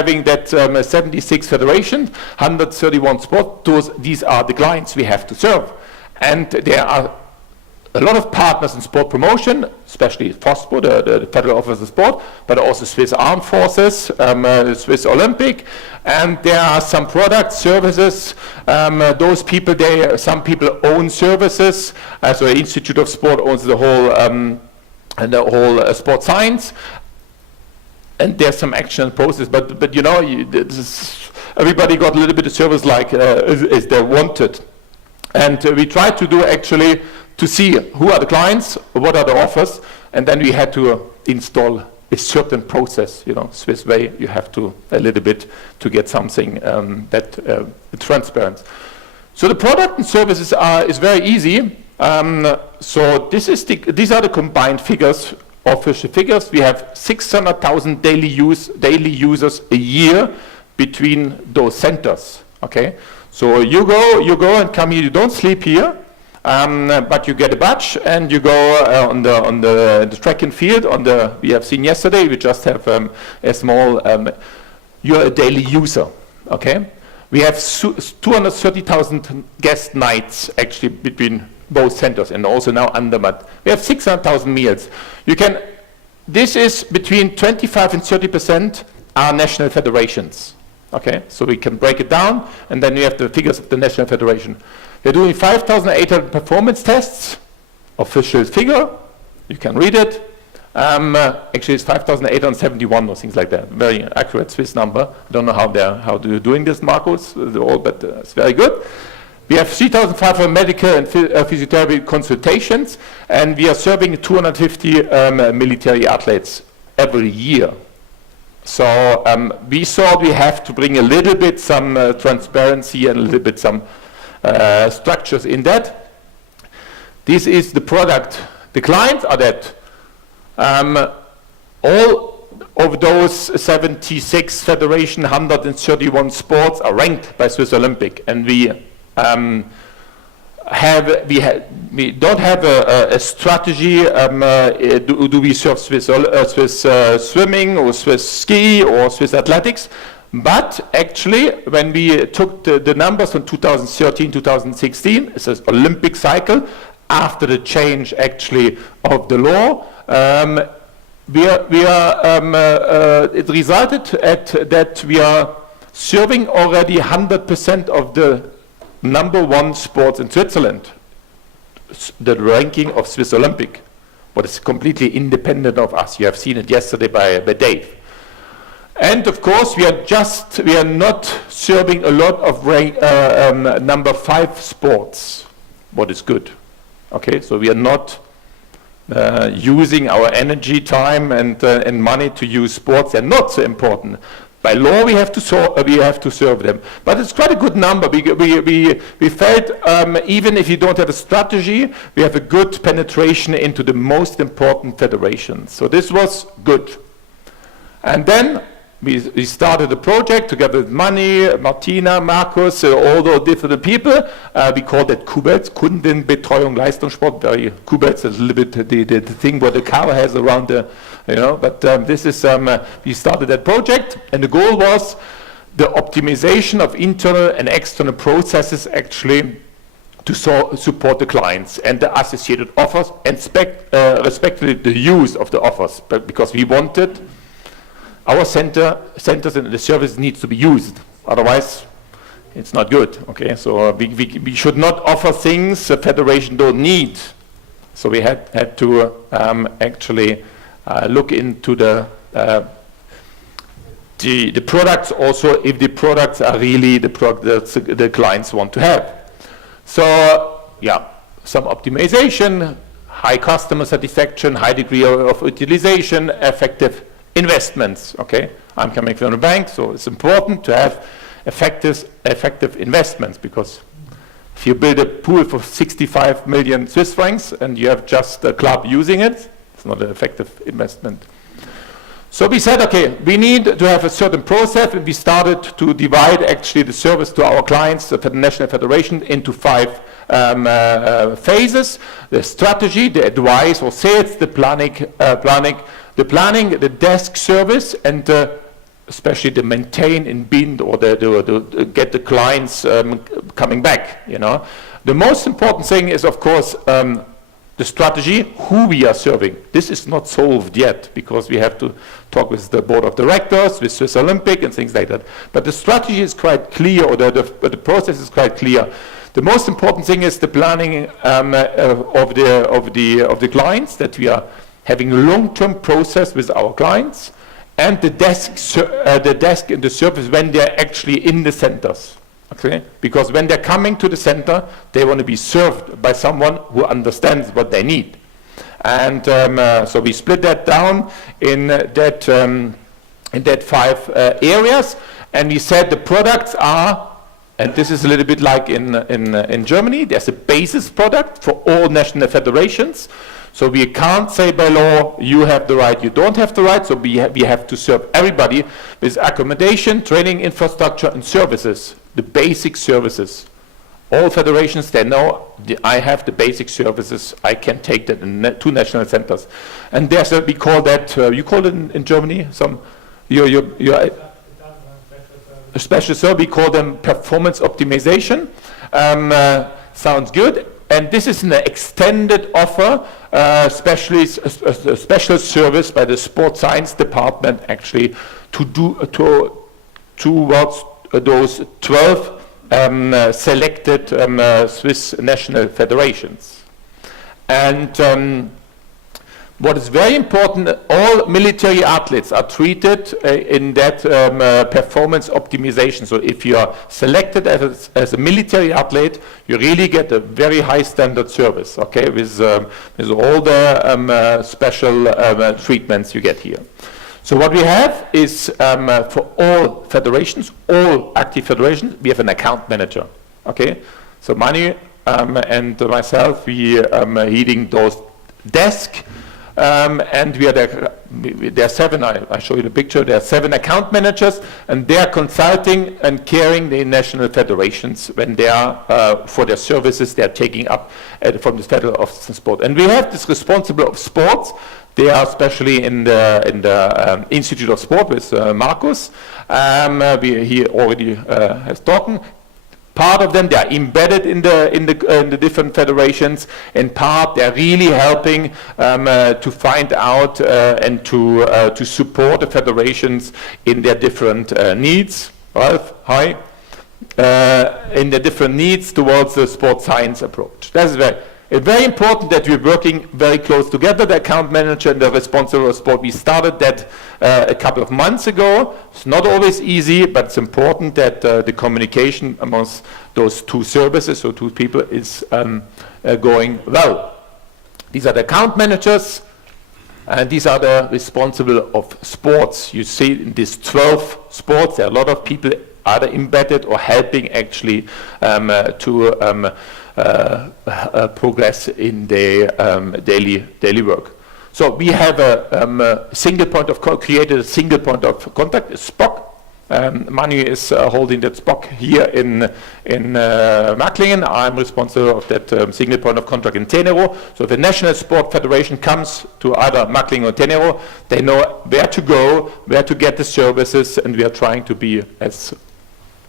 having that 76 federations, 131 sports. These are the clients we have to serve. And there are a lot of partners in sport promotion, especially FOSPO, the Federal Office of Sport, but also Swiss Armed Forces, Swiss Olympic, and there are some product services. Those people, some people own services. So the Institute of Sport owns the whole sport science, and there's some action process. But you know, everybody got a little bit of service like as they wanted, and we tried to do actually to see who are the clients, what are the offers, and then we had to install a certain process, you know, Swiss way. You have to a little bit to get something that transparent. So the product and services is very easy. So these are the combined figures, official figures. We have 600,000 daily users a year between those centers. Okay, so you go and come here. You don't sleep here. But you get a badge and you go on the track and field we have seen yesterday. We just have a small. You're a daily user, okay? We have 230,000 guest nights actually between both centers, and also now Andermatt. We have 600,000 meals. This is between 25 and 30% are national federations, okay? So we can break it down, and then we have the figures of the national federation. We're doing 5,800 performance tests, official figure, you can read it. Actually it's 5,871 or things like that, very accurate Swiss number. I don't know how they're doing this, Marcos, but it's very good. We have 3,500 medical and physiotherapy consultations, and we are serving 250 military athletes every year. So we thought we have to bring a little bit some transparency and a little bit some structures in that. This is the product. The clients are that all of those 76 federation, 131 sports are ranked by Swiss Olympic, and we don't have a strategy. Do we serve Swiss swimming or Swiss ski or Swiss athletics? But actually, when we took the numbers from 2013, 2016, it's an Olympic cycle, after the change actually of the law, it resulted at that we are serving already 100% of the #1 sports in Switzerland, the ranking of Swiss Olympic, but it's completely independent of us. You have seen it yesterday by Dave. And of course, we are not serving a lot of #5 sports, what is good. Okay, so we are not using our energy, time, and money to use sports. They're not so important. By law, we have to serve them. But it's quite a good number. We felt even if you don't have a strategy, we have a good penetration into the most important federations. So this was good. And then we started a project together with Manny, Martina, Markus, all those different people. We called it KUBELS, Kundenbetreuung Leistungssport. Very KUBELS is a little bit the thing what the car has around the, you know. But this is we started that project, and the goal was the optimization of internal and external processes actually to support the clients and the associated offers, and respectively the use of the offers, because we wanted our centers and the service needs to be used. Otherwise, it's not good. Okay, so we should not offer things the federation don't need. So we had to actually look into the products also, if the products are really the products the clients want to have. So yeah, some optimization, high customer satisfaction, high degree of utilization, effective investments. Okay, I'm coming from the bank, so it's important to have effective investments, because if you build a pool for 65 million Swiss francs and you have just a club using it, it's not an effective investment. So we said, okay, we need to have a certain process, and we started to divide actually the service to our clients, the National Federation, into 5 phases: the strategy, the advice or sales, the planning, the desk service, and the especially to maintain in Bind or to get the clients coming back. The most important thing is, of course, the strategy, who we are serving. This is not solved yet because we have to talk with the board of directors, with Swiss Olympic and things like that. But the strategy is quite clear, or the process is quite clear. The most important thing is the planning of the clients, that we are having a long-term process with our clients, and the desk and the service when they're actually in the centers. Okay? Because when they're coming to the center, they want to be served by someone who understands what they need. And so we split that down in that 5 areas, and we said the products are, and this is a little bit like in Germany, there's a basis product for all national federations. So we can't say by law, you have the right, you don't have the right, so we have to serve everybody with accommodation, training infrastructure, and services, the basic services. All federations, they know I have the basic services, I can take that in 2 national centers. And there's we call that, you call it in Germany, a special service, we call them performance optimization. Sounds good. And this is an extended offer, especially a special service by the sports science department, actually, towards those 12 selected Swiss national federations. And what is very important, all military athletes are treated in that performance optimization. So if you are selected as a military athlete, you really get a very high standard service, okay, with all the special treatments you get here. So what we have is, for all federations, all active federations, we have an account manager, okay? So Manu and myself, we are heading those desks. And there are 7, I show you the picture, there are 7 account managers, and they are consulting and caring the national federations when they are, for their services they are taking up from the Federal Office of Sport. And we have this responsible of sports. They are especially in the Institute of Sport with Markus. He already has talked. Part of them, they are embedded in the different federations. In part, they are really helping to find out and to support the federations in their different needs. Ralph, hi. In their different needs towards the sports science approach. That's very important that we're working very close together, the account manager and the responsible of sport. We started that a couple of months ago. It's not always easy, but it's important that the communication amongst those 2 services, or 2 people, is going well. These are the account managers, and these are the responsible of sports. You see in these 12 sports, there are a lot of people either embedded or helping actually to progress in their daily work. So we have a single point of created a single point of contact, SPOC. Manu is holding that SPOC here in Macklingen. I'm responsible of that single point of contact in Tenero. So if the National Sport Federation comes to either Macklingen or Tenero, they know where to go, where to get the services, and we are trying to be as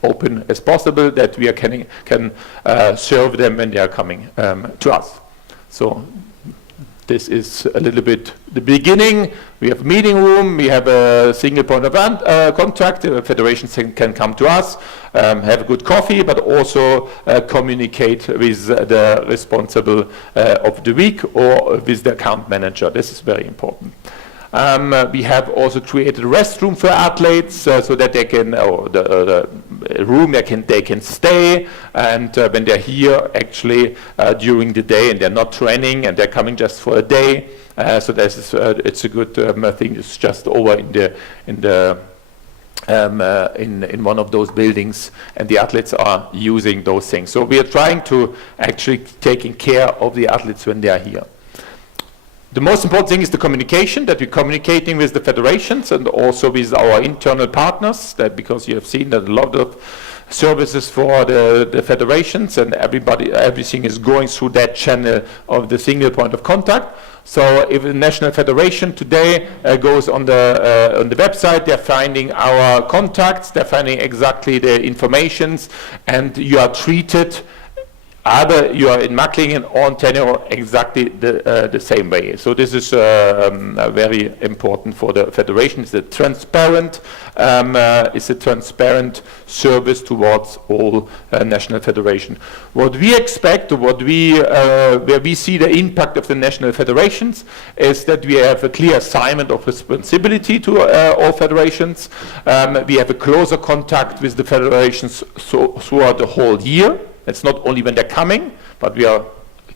open as possible, that we can serve them when they are coming to us. So this is a little bit the beginning. We have a meeting room, we have a single point of contact. The federations can come to us, have a good coffee, but also communicate with the responsible of the week or with the account manager. This is very important. We have also created a restroom for athletes so that they can, or the room they can stay, and when they're here actually during the day and they're not training and they're coming just for a day, so this is it's a good thing. It's just over in one of those buildings, and the athletes are using those things. So we are trying to actually taking care of the athletes when they are here. The most important thing is the communication, that we're communicating with the federations and also with our internal partners, that because you have seen that a lot of services for the federations and everything is going through that channel of the single point of contact. So if a national federation today goes on the website, they're finding our contacts, they're finding exactly the informations, and you are treated either you are in Macklingen or in Tenero exactly the same way. So this is very important for the federation. It's a transparent service towards all national federation. What we expect, where we see the impact of the national federations, is that we have a clear assignment of responsibility to all federations. We have a closer contact with the federations throughout the whole year. It's not only when they're coming, but we are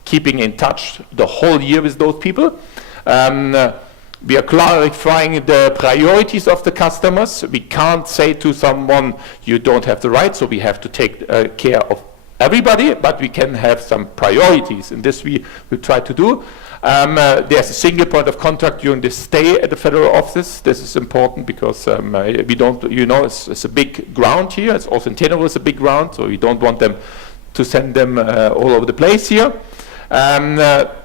keeping in touch the whole year with those people. We are clarifying the priorities of the customers. We can't say to someone, you don't have the right, so we have to take care of everybody, but we can have some priorities, and this we try to do. There's a single point of contact during the stay at the federal office. This is important because we don't, it's a big ground here. It's also in Tenero, it's a big ground, so we don't want them to send them all over the place here.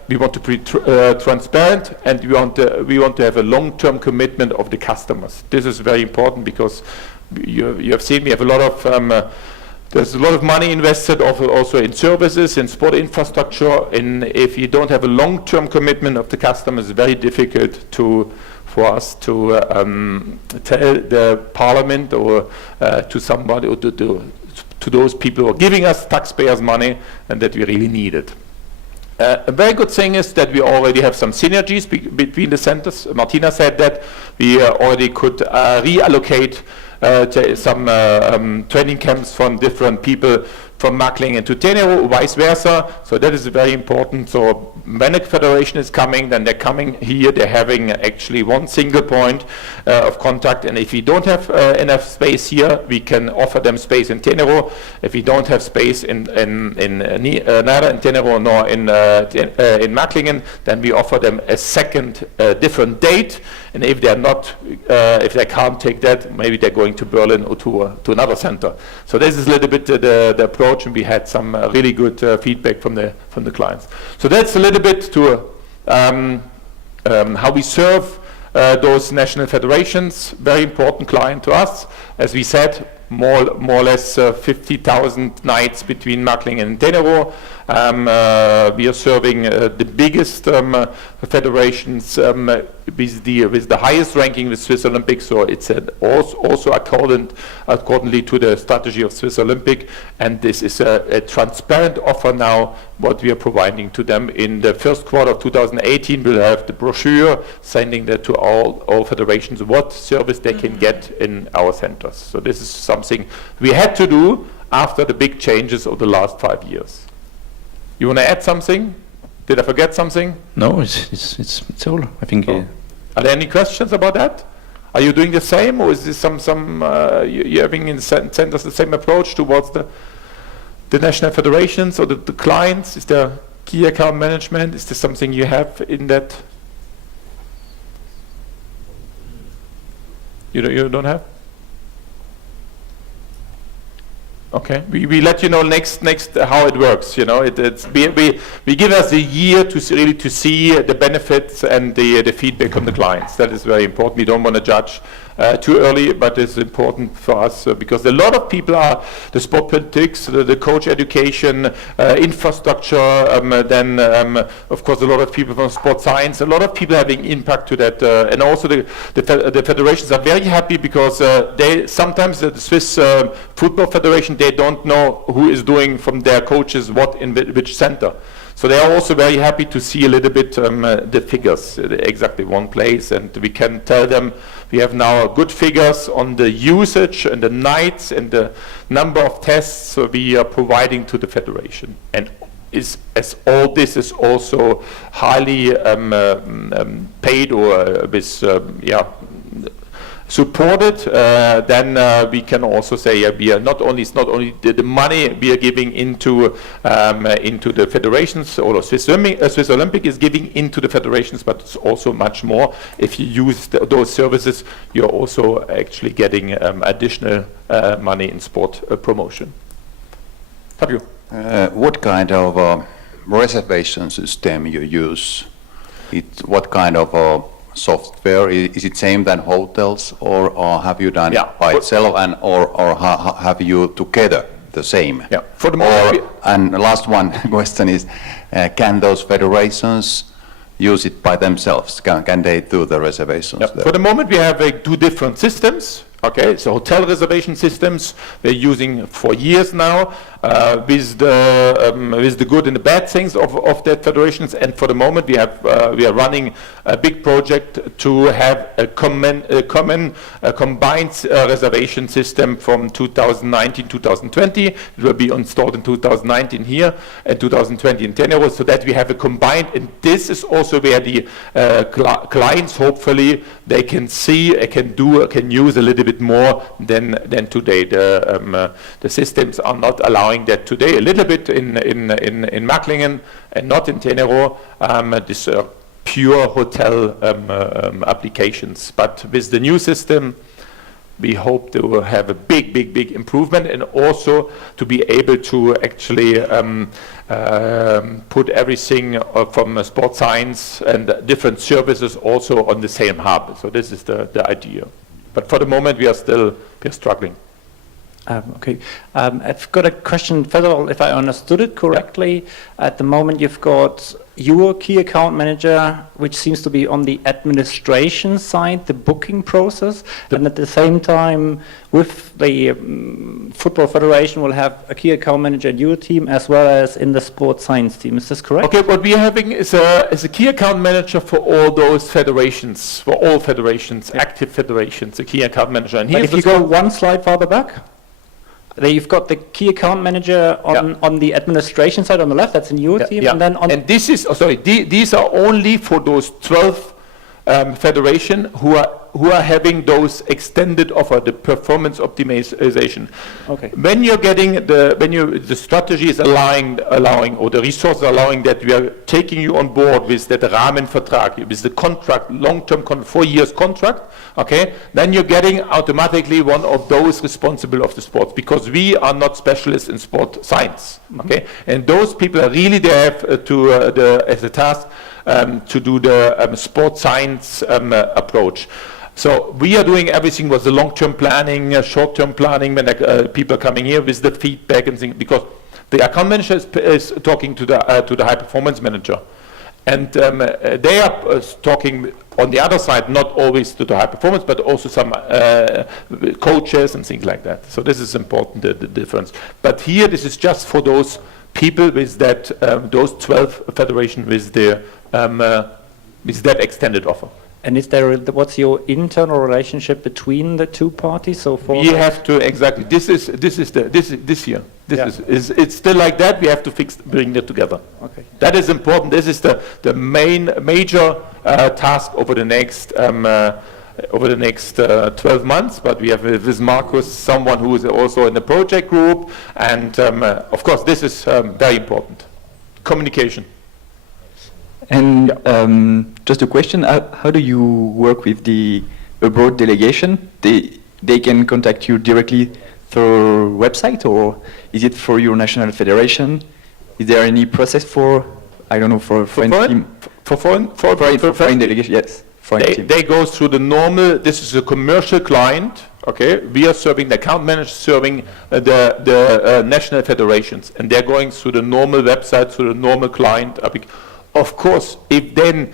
We want to be transparent, and we want to have a long-term commitment of the customers. This is very important because you have seen we have a lot of there's a lot of money invested also in services, in sport infrastructure, and if you don't have a long-term commitment of the customers, it's very difficult for us to tell the parliament or to somebody or to those people who are giving us taxpayers' money and that we really need it. A very good thing is that we already have some synergies between the centers. Martina said that we already could reallocate some training camps from different people from Macklingen to Tenero, vice versa. So that is very important. So when a federation is coming, then they're coming here, they're having actually one single point of contact. And if we don't have enough space here, we can offer them space in Tenero. If we don't have space neither in Tenero nor in Macklingen, then we offer them a second different date. And if they're not, if they can't take that, maybe they're going to Berlin or to another center. So this is a little bit the approach, and we had some really good feedback from the clients. So that's a little bit to how we serve those national federations. Very important client to us. As we said, more or less 50,000 nights between Macklingen and Tenero. We are serving the biggest federations with the highest ranking with Swiss Olympic, so it's also accordingly to the strategy of Swiss Olympic, and this is a transparent offer now what we are providing to them. In the first quarter of 2018 we'll have the brochure sending that to all federations what service they can get in our centers. So this is something we had to do after the big changes of the last 5 years. You want to add something? Did I forget something? No, it's all. I think. Are there any questions about that? Are you doing the same, or is this you're having in centers the same approach towards the national federations or the clients? Is there key account management? Is there something you have in that? You don't have? Okay, we let you know next how it works. We give us a year to really see the benefits and the feedback from the clients. That is very important. We don't want to judge too early, but it's important for us because a lot of people are the sport politics, the coach education, infrastructure. Then of course a lot of people from sport science. A lot of people having impact to that, and also the federations are very happy because they sometimes the Swiss Football Federation, they don't know who is doing from their coaches what in which center. So they are also very happy to see a little bit the figures, exactly one place, and we can tell them we have now good figures on the usage and the nights and the number of tests we are providing to the federation. And as all this is also highly paid or with support it, then we can also say, yeah, we are it's not only the money we are giving into the federations, or Swiss Olympic is giving into the federations, but it's also much more. If you use those services, you're also actually getting additional money in sport promotion. Fabio? What kind of reservation system you use? What kind of software? Is it same than hotels, or have you done it by itself, and or have you together the same? Yeah. For the moment, and the last one question is, can those federations use it by themselves? Can they do the reservations? Yeah. For the moment, we have two different systems. Okay, so hotel reservation systems we're using for years now, with the good and the bad things of that federations. And for the moment, we are running a big project to have a combined reservation system from 2019-2020. It will be installed in 2019 here and 2020 in Tenero, so that we have a combined. And this is also where the clients, hopefully, they can see, can use a little bit more than today. The systems are not allowing that today. A little bit in Macklingen and not in Tenero. This pure hotel applications. But with the new system, we hope to have a big improvement, and also to be able to actually put everything from sports science and different services also on the same hub. So this is the idea. But for the moment, we are struggling. Okay. I've got a question. First of all, if I understood it correctly, at the moment you've got your key account manager, which seems to be on the administration side, the booking process, and at the same time, with the Football Federation, will have a key account manager in your team as well as in the sports science team. Is this correct? Okay, what we are having is a key account manager for all those federations, for all federations, active federations, a key account manager. And if you go one slide farther back, there you've got the key account manager on the administration side on the left. That's in your team, and then and this is these are only for those 12 federation who are having those extended offer, the performance optimization. Okay. When you're getting the strategy is allowing, or the resources are allowing that we are taking you on board with that Rahmenvertrag, with the contract, long-term 4 years contract. Okay, then you're getting automatically one of those responsible of the sports, because we are not specialists in sport science. Okay, and those people are really there as a task to do the sports science approach. So we are doing everything with the long-term planning, short-term planning, when people are coming here with the feedback and things, because the account manager is talking to the high-performance manager. And they are talking on the other side, not always to the high performance, but also some coaches and things like that. So this is important, the difference. But here, this is just for those people with that, those 12 federations with that extended offer. And is there what's your internal relationship between the two parties? So for we have to exactly. This year. It's still like that. We have to bring it together. Okay. That is important. This is the major task over the next 12 months. But we have with Markus someone who is also in the project group, and of course this is very important. Communication. And just a question, how do you work with the abroad delegation? They can contact you directly through website, or is it for your national federation? Is there any process for, I don't know, for foreign team? For foreign delegation, yes. They go through the normal, this is a commercial client, okay? We are serving, the account manager serving the national federations, and they're going through the normal website, through the normal client. Of course, if then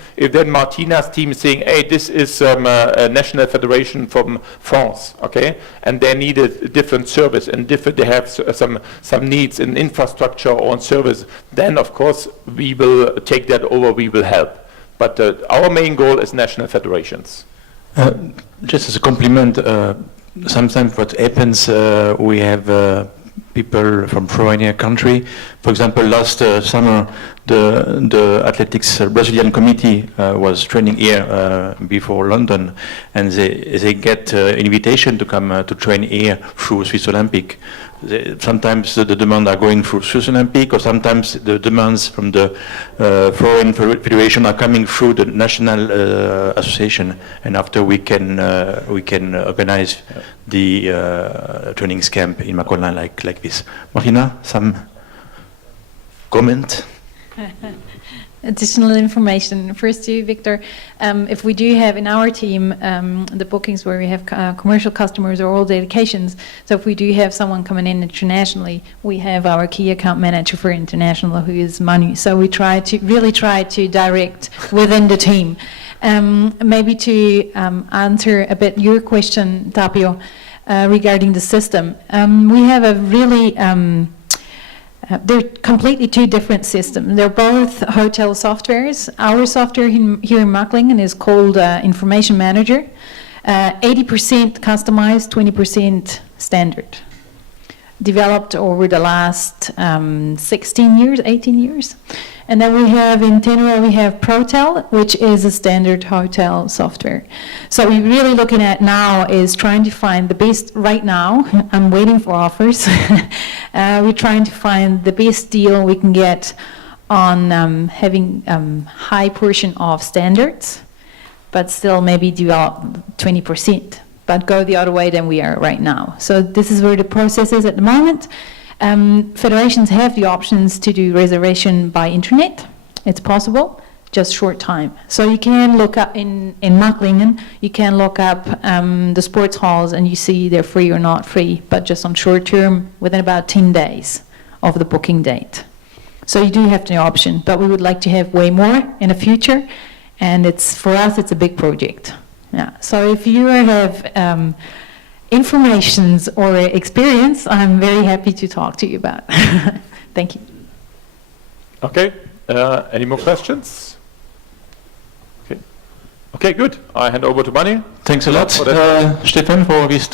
Martina's team is saying, hey, this is a national federation from France, okay, and they need a different service, and they have some needs in infrastructure or in service, then of course we will take that over, we will help. But our main goal is national federations. Just as a compliment, sometimes what happens, we have people from foreign country. For example, last summer the athletics Brazilian committee was training here before London, and they get invitation to come to train here through Swiss Olympic. Sometimes the demands are going through Swiss Olympic, or sometimes the demands from the foreign federation are coming through the national association, and after we can organize the trainings camp in Macolin like this. Marina, some comment? Additional information. First to you, Victor. If we do have in our team the bookings where we have commercial customers or all dedications, so if we do have someone coming in internationally, we have our key account manager for international, who is Manu. So we try to direct within the team. Maybe to answer a bit your question, Tapio, regarding the system. We have a really they're completely two different systems. They're both hotel softwares. Our software here in Macklingen is called Information Manager. 80% customized, 20% standard. Developed over the last 18 years. And then we have in Tenero, we have ProTel, which is a standard hotel software. So we're really looking at now is trying to find the best, right now, I'm waiting for offers. We're trying to find the best deal we can get on having high portion of standards, but still maybe develop 20%, but go the other way than we are right now. So this is where the process is at the moment. Federations have the options to do reservation by internet. It's possible, just short time. So you can look up in Macklingen, you can look up the sports halls and you see they're free or not free, but just on short term within about 10 days of the booking date. So you do have the option, but we would like to have way more in the future, and for us it's a big project. Yeah. So if you have informations or experience, I'm very happy to talk to you about. Thank you. Okay, any more questions? Okay, good. I hand over to Mani. Thanks a lot, For that. Stefan, for this